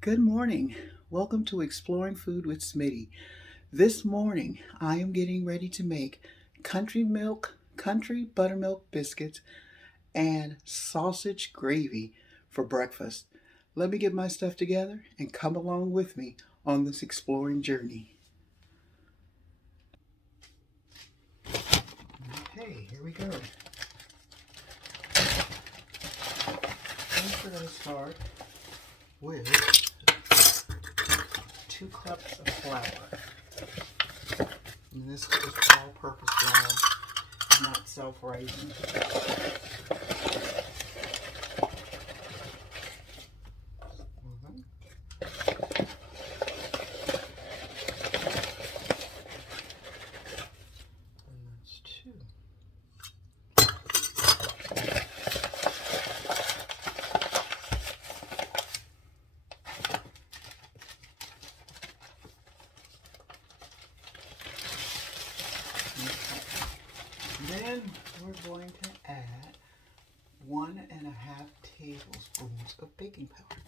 Good morning. Welcome to Exploring Food with Smitty. This morning, I am getting ready to make country buttermilk biscuits and sausage gravy for breakfast. Let me get my stuff together and come along with me on this exploring journey. Okay, here we go. First, we're going to start with 2 cups of flour. And this is all-purpose flour, not self-raising. And that's 2. Then we're going to add 1.5 tablespoons of baking powder.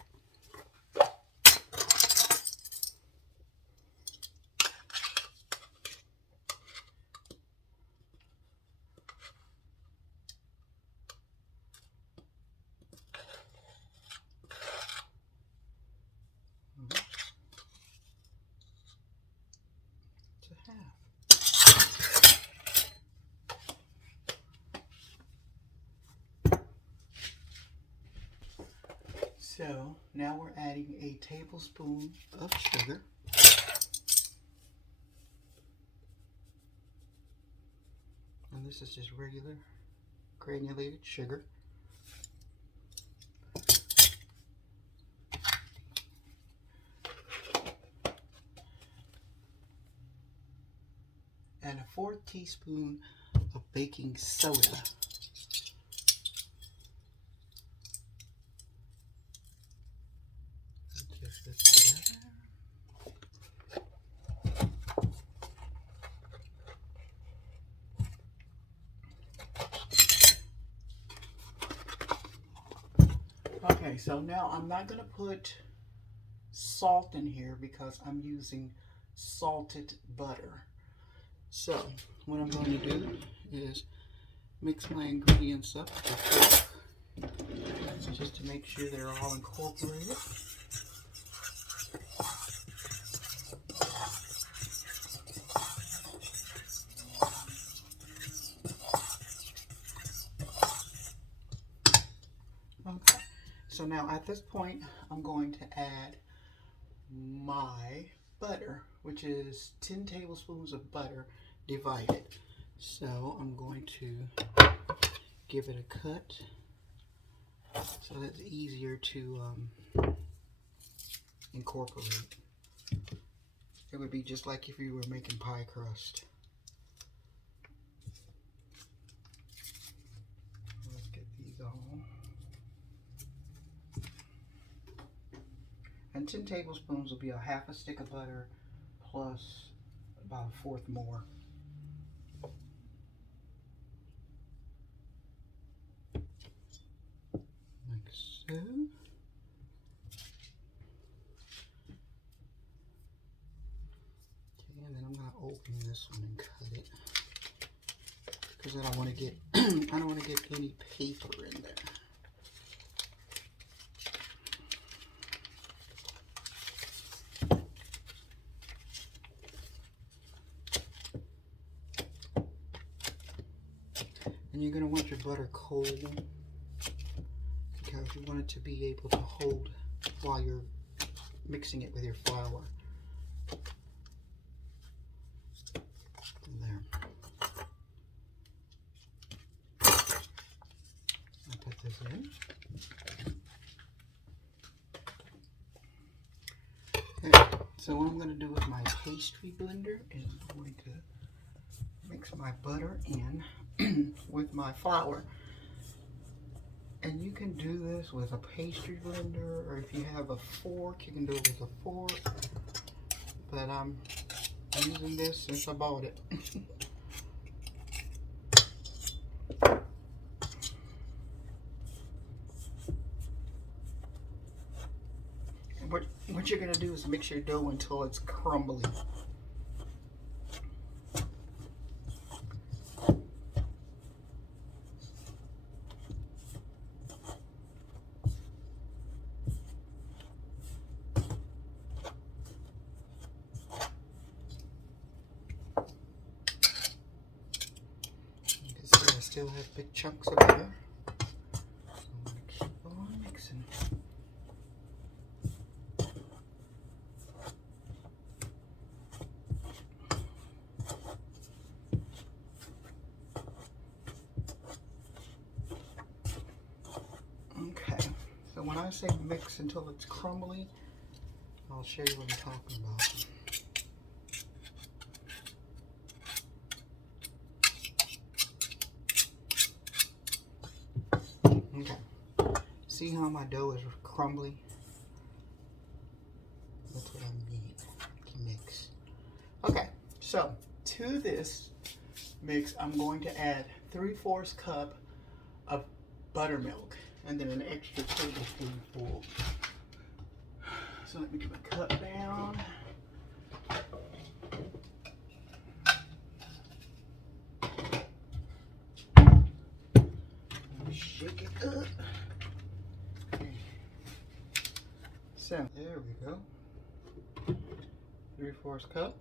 To half. So now we're adding a tablespoon of sugar. And this is just regular granulated sugar. And a 4th teaspoon of baking soda. Mix this together. Okay, so now I'm not going to put salt in here because I'm using salted butter. So what I'm going to do is mix my ingredients up with a fork just to make sure they're all incorporated. Okay, so now at this point I'm going to add my butter, which is 10 tablespoons of butter divided. So I'm going to give it a cut so that's easier to incorporate. It would be just like if you were making pie crust. Let's get these all. And 10 tablespoons will be a half a stick of butter plus about a 1/4 more. Like so. Okay, and then I'm gonna open this one and cut it because I don't want to get I don't want to get any paper in there. And you're going to want your butter cold because you want it to be able to hold while you're mixing it with your flour. There. I put this in. Okay, so what I'm going to do with my pastry blender is I'm going to mix my butter in with my flour. And you can do this with a pastry blender, or if you have a fork, you can do it with a fork. But I'm using this since I bought it. And what you're gonna do is mix your dough until it's crumbly. You can see I still have big chunks of butter. So I'm gonna keep on mixing. Okay, so when I say mix until it's crumbly, I'll show you what I'm talking about. Okay, see how my dough is crumbly? That's what I mean, to mix. Okay, so to this mix, I'm going to add 3/4 cup of buttermilk and then an extra tablespoon full. So let me get my cup down. Shake it up. Okay. So there we go. 3/4 cup.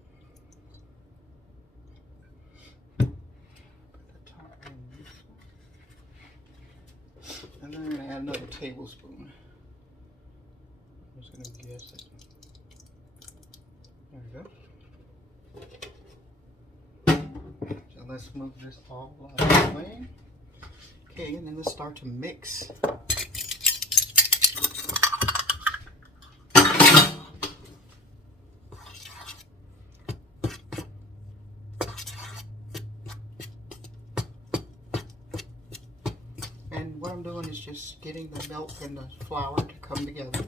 Put the top in this one. And then we're going to add another tablespoon. I'm just going to guess it. There we go. So let's move this all out of the way. Okay, and then let's start to mix. And what I'm doing is just getting the milk and the flour to come together.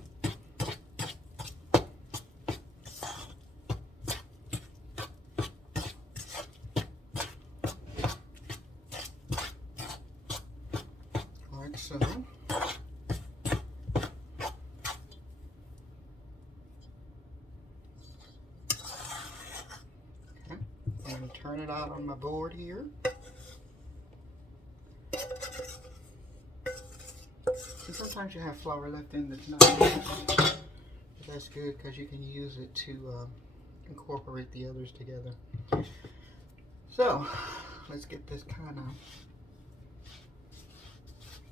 Like so. Okay. I'm going to turn it out on my board here. And sometimes you have flour left in that's not good, but that's good because you can use it to incorporate the others together. So let's get this kind of,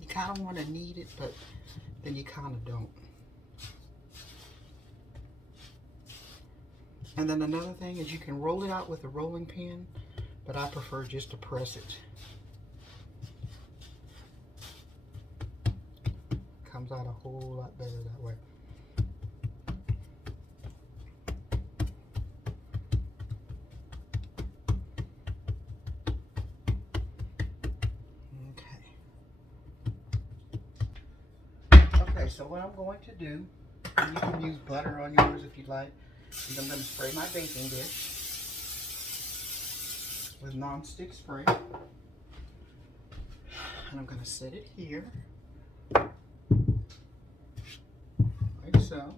you kind of want to knead it, but then you kind of don't. And then another thing is you can roll it out with a rolling pin, but I prefer just to press it. Comes out a whole lot better that way. Okay, so what I'm going to do, and you can use butter on yours if you'd like, is I'm going to spray my baking dish with non-stick spray. And I'm going to set it here, like so.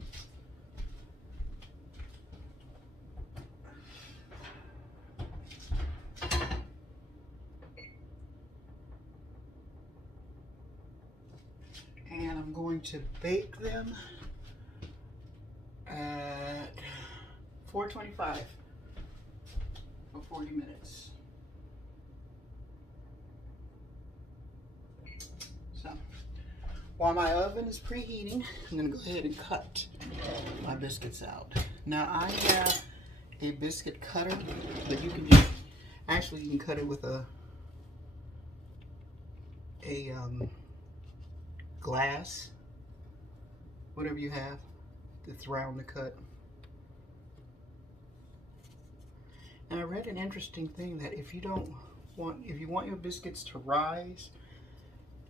And I'm going to bake them at 425 for 40 minutes. So, while my oven is preheating, I'm going to go ahead and cut my biscuits out. Now, I have a biscuit cutter, but you can just, actually you can cut it with a glass, whatever you have that's round to cut. And I read an interesting thing that if you want your biscuits to rise,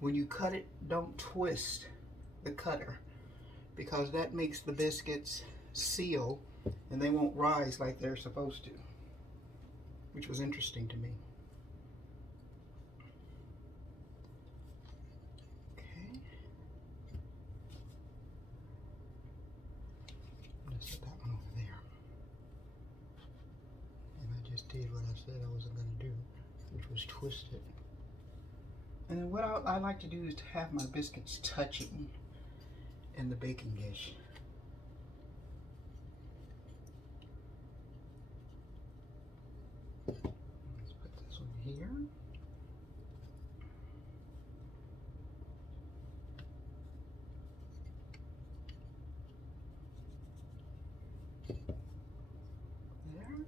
when you cut it, don't twist the cutter, because that makes the biscuits seal and they won't rise like they're supposed to, which was interesting to me. set that one over there. And I just did what I said I wasn't going to do, which was twist it. And then what I like to do is to have my biscuits touching in the baking dish. Let's put this one here. There.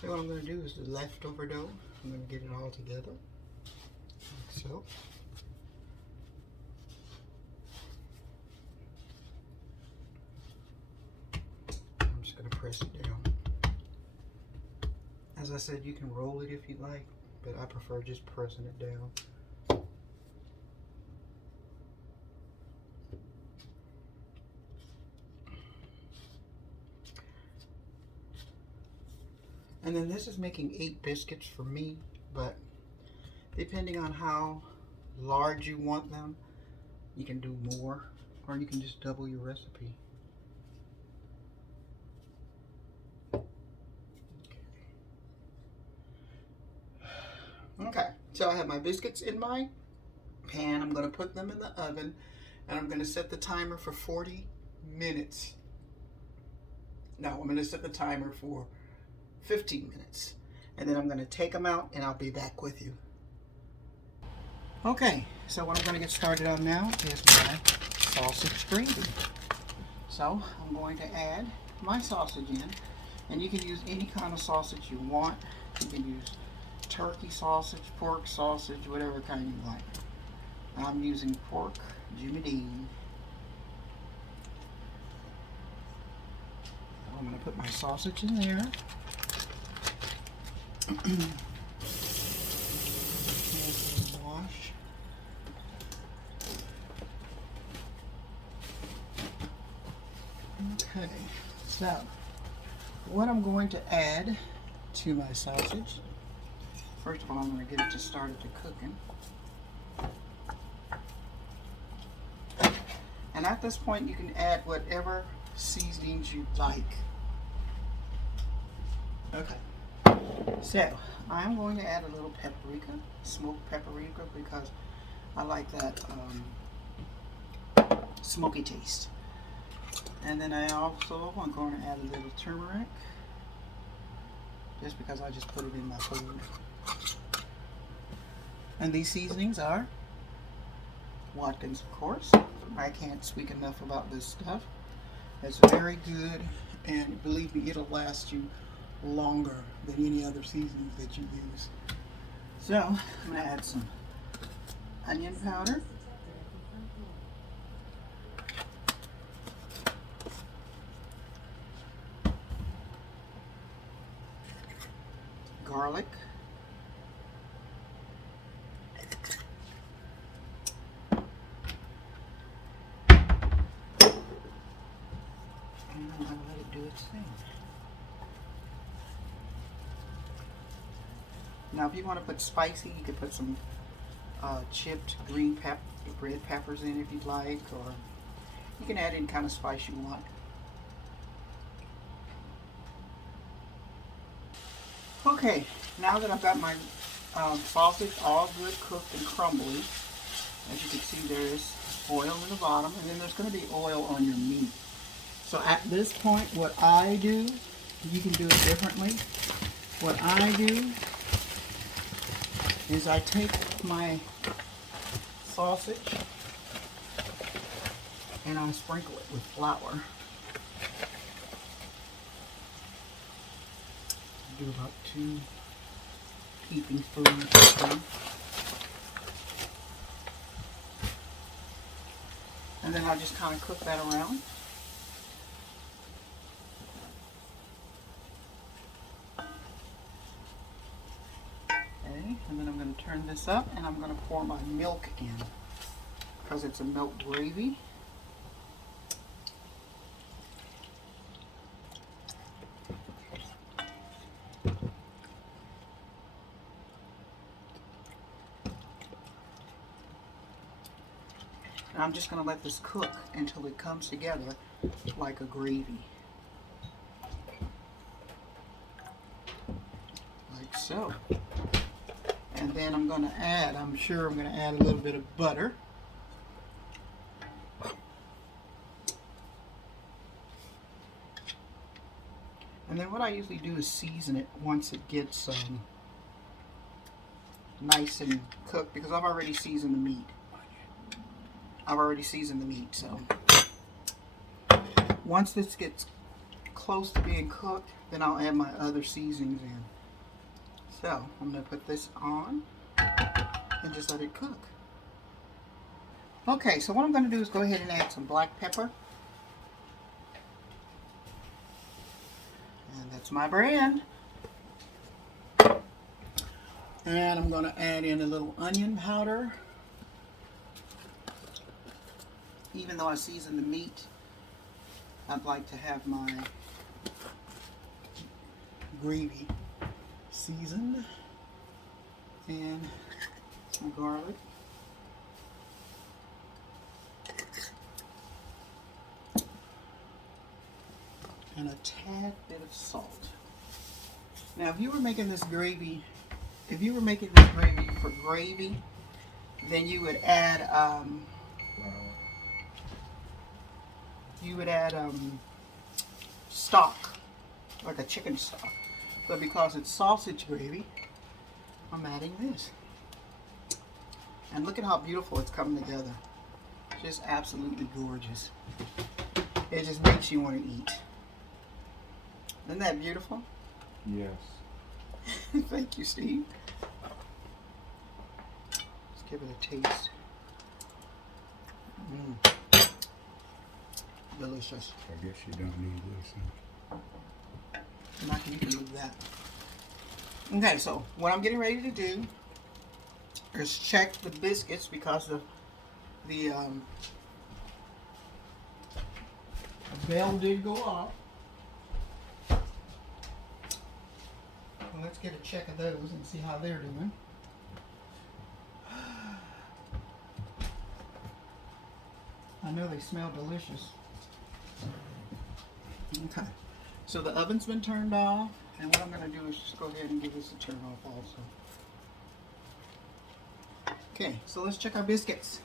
So what I'm going to do is the leftover dough, I'm going to get it all together, like so. I'm just going to press it down. As I said, you can roll it if you like, but I prefer just pressing it down. And then this is making 8 biscuits for me, but depending on how large you want them, you can do more, or you can just double your recipe. Okay, so I have my biscuits in my pan. I'm going to put them in the oven, and I'm going to set the timer for 40 minutes. No, I'm going to set the timer for 15 minutes. And then I'm going to take them out, and I'll be back with you. Okay, so what I'm going to get started on now is my sausage gravy. So I'm going to add my sausage in, and you can use any kind of sausage you want. You can use turkey sausage, pork sausage, whatever kind you like. I'm using pork Jimmy Dean. So I'm going to put my sausage in there. Wash. Okay, so what I'm going to add to my sausage, first of all, I'm going to get it just started to cooking. And at this point, you can add whatever seasonings you like. Okay. So, I'm going to add a little paprika, smoked paprika, because I like that smoky taste. And then I'm going to add a little turmeric, just because I just put it in my food. And these seasonings are Watkins, of course. I can't speak enough about this stuff. It's very good, and believe me, it'll last you longer than any other seasonings that you use. So I'm going to add some onion powder, garlic, and I'm going to let it do its thing. Now, if you want to put spicy, you could put some chipped red peppers in if you'd like, or you can add any kind of spice you want. Okay, now that I've got my sausage all good cooked and crumbly, as you can see, there's oil in the bottom, and then there's going to be oil on your meat. So at this point, what I do, you can do it differently. What I do is I take my sausage and I sprinkle it with flour. I do about 2 heaping spoons. And then I just kind of cook that around. And then I'm going to turn this up, and I'm going to pour my milk in, because it's a milk gravy. And I'm just going to let this cook until it comes together like a gravy. Like so. And then I'm going to add, I'm sure I'm going to add a little bit of butter. And then what I usually do is season it once it gets nice and cooked, because I've already seasoned the meat. So once this gets close to being cooked, then I'll add my other seasonings in. So I'm going to put this on and just let it cook. Okay, so what I'm going to do is go ahead and add some black pepper. And that's my brand. And I'm going to add in a little onion powder. Even though I seasoned the meat, I'd like to have my gravy seasoned. And some garlic. And a tad bit of salt. Now, if you were making this gravy for gravy, then you would add stock, like a chicken stock. But because it's sausage gravy, I'm adding this. And look at how beautiful it's coming together. Just absolutely gorgeous. It just makes you want to eat. Isn't that beautiful? Yes. Thank you, Steve. Let's give it a taste. Delicious. I guess you don't need this. And I can move that. Okay, so what I'm getting ready to do is check the biscuits, because the bell did go off. Well, let's get a check of those and see how they're doing. I know they smell delicious. Okay, so the oven's been turned off, and what I'm going to do is just go ahead and give this a turn off also. Okay, so let's check our biscuits.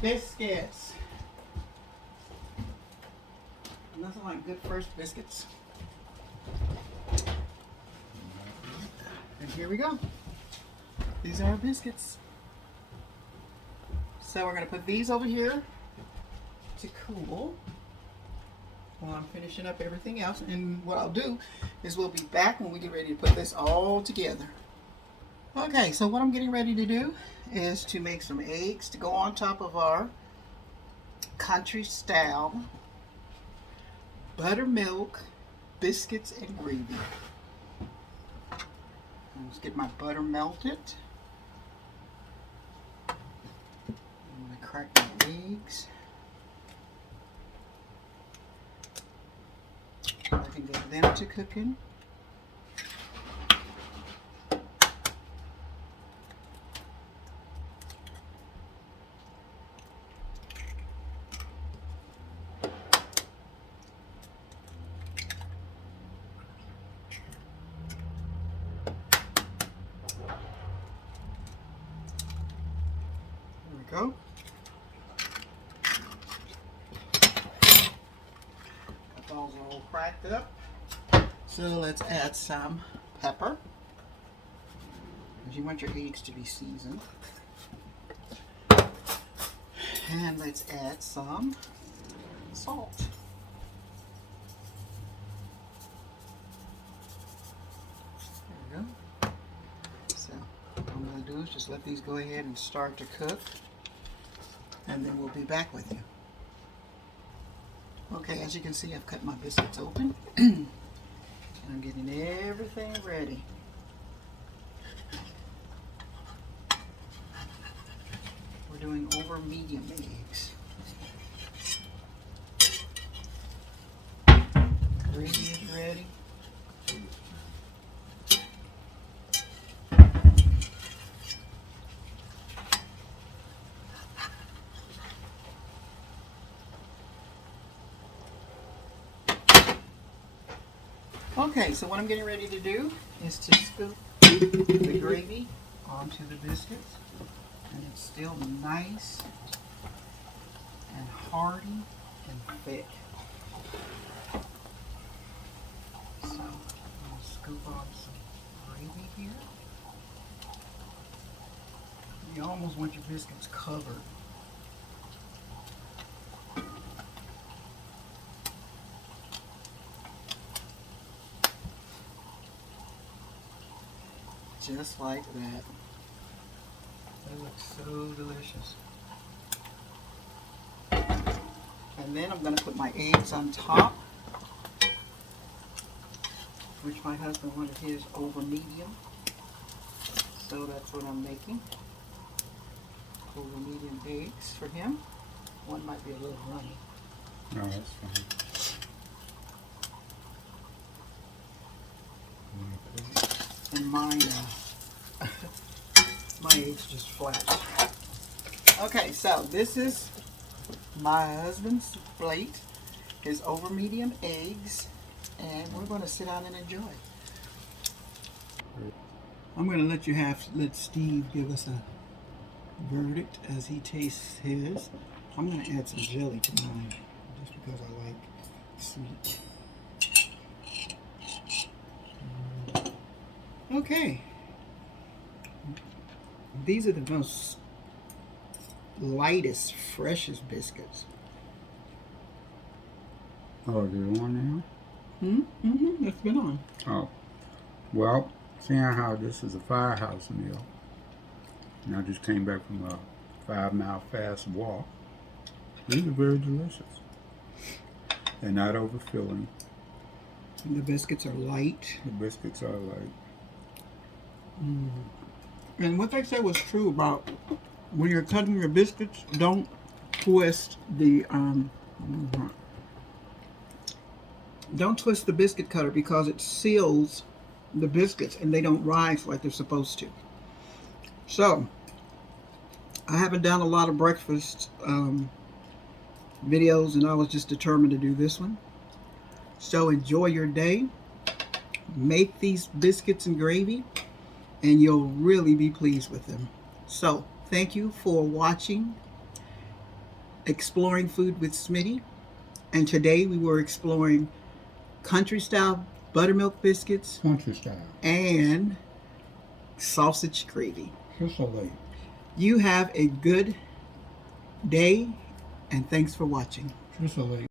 Biscuits. Nothing like good first biscuits. And here we go. These are our biscuits. So we're going to put these over here to cool while I'm finishing up everything else. And what I'll do is we'll be back when we get ready to put this all together. Okay, so what I'm getting ready to do is to make some eggs to go on top of our country style buttermilk biscuits and gravy. Let's get my butter melted. I'm going to crack my eggs. I can get them to cooking. Go. Got those all cracked up. So let's add some pepper, because you want your eggs to be seasoned. And let's add some salt. There we go. So what I'm going to do is just let these go ahead and start to cook. And then we'll be back with you. Okay, as you can see, I've cut my biscuits open. And I'm getting everything ready. We're doing over medium eggs. Gravy is ready. Okay, so what I'm getting ready to do is to scoop the gravy onto the biscuits. And it's still nice and hearty and thick. So I'm going to scoop on some gravy here. You almost want your biscuits covered. Just like that. They look so delicious. And then I'm going to put my eggs on top, which my husband wanted his over medium. So that's what I'm making. Over medium eggs for him. One might be a little runny. No, that's fine. And mine, my eggs just flat. Okay, so this is my husband's plate, his over medium eggs, and we're going to sit down and enjoy. I'm going to let Steve give us a verdict as he tastes his. I'm going to add some jelly to mine just because I like sweet. Okay. These are the most lightest, freshest biscuits. Oh, they're on Mm-hmm. It's been on. now? Oh. Well, seeing how this is a firehouse meal, and I just came back from a 5-mile fast walk, these are very delicious. They're not overfilling. And the biscuits are light. The biscuits are light. And what they said was true about when you're cutting your biscuits, don't twist the biscuit cutter because it seals the biscuits and they don't rise like they're supposed to. So I haven't done a lot of breakfast videos, and I was just determined to do this one. So enjoy your day. Make these biscuits and gravy, and you'll really be pleased with them. So thank you for watching Exploring Food with Smitty. And today we were exploring country style buttermilk biscuits Country style. and sausage gravy. Just so late. You have a good day, and thanks for watching. Just so late.